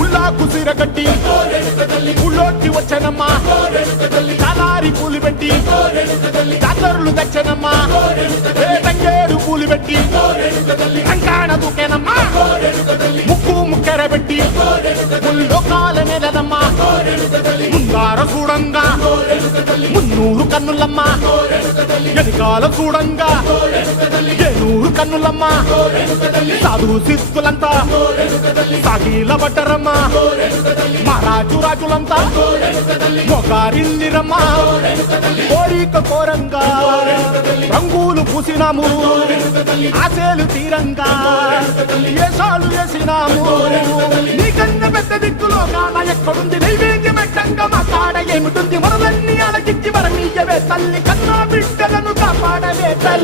ఉల్లాకు సీరగట్టి ఉల్లోకి వచ్చనమ్మా కాలారి పూలు పెట్టి జాతరులు తెచ్చనమ్మా తంగేడు పూలు పెట్టి కంకాణ దూకేనమ్మా ముక్కు ముక్కెర పెట్టి ముల్లోకాల నెలనమ్మా ముందార చూడంగా మున్నూరు కన్నులమ్మా ఎనకాల చూడంగా ఏనూరు కన్నులమ్మా సాధువు సిద్ధులంతా సాగిల బట్టరమ్మా మహారాజు రాజులంతా మొగారిల్లిరమ్మా కోరిక కోరంగా రంగులు పూసినాము ఆశలు తీరంగా ఏసాలు వేసినాము నీకన్నా పెద్ద దిక్కులో కాన ఎక్కడుంది నైవేద్యం పెట్టంగా మా కాడ ఏమిటుంది మనలన్నీ అలకిచ్చి వరమీయవే తల్లి కన్నా బిడ్డలను కాపాడవే తల్లి.